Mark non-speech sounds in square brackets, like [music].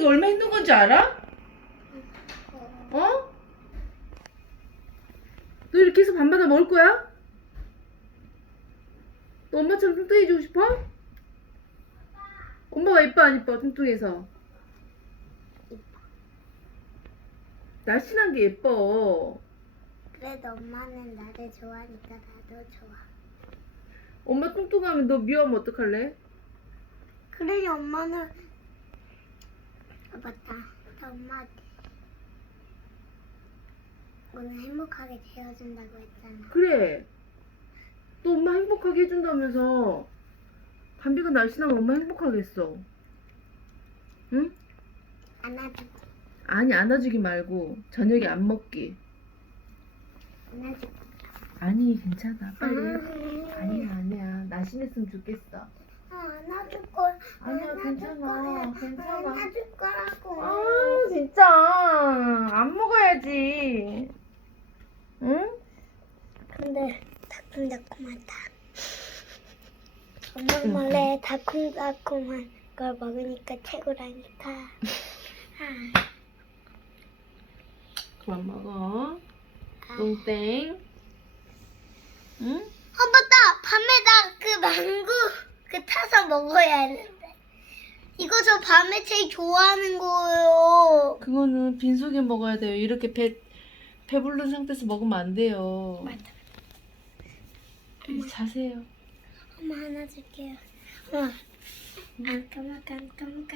게 얼마나 힘든 건지 알아? 어? 너 이렇게 해서 밤마다 먹을 거야? 너 엄마처럼 뚱뚱해지고 싶어? 엄마가 예뻐 안 예뻐 뚱뚱해서? 날씬한 게 예뻐 그래도 엄마는 나를 좋아하니까 나도 좋아. 엄마 뚱뚱하면 너 미워하면 어떡할래? 그러니 엄마는 아 맞다. 나 엄마 오늘 행복하게 되어준다고 했잖아. 그래. 너 엄마 행복하게 해준다면서. 담비가 날씬하면 엄마 행복하겠어. 응? 안아주고 아니 안아주기 말고 저녁에 안 먹기. 안아주고. 아니 괜찮아. 빨리. 아, 아니야 아니야. 날씬했으면 좋겠어. 아, 안아줄 거. 아니야, 괜찮아, 괜찮아. 안아줄 거라고. 아 진짜 안 먹어야지 응? 근데 달콤달콤하다. 엄마 몰래 달콤달콤한 걸 먹으니까 최고라니까. 아, [laughs] 그만 먹어 똥땡 응? 아 맞다. 밤에 나 그 망고 그 타서 먹어야 하는데. 이거 저 밤에 제일 좋아하는 거예요. 그거는 빈속에 먹어야 돼요 이렇게 배 배부른 상태에서 먹으면 안 돼요 맞다. 이제 자세요 엄마 하나 줄게요. 엄마. 깜깜아 깜깜아.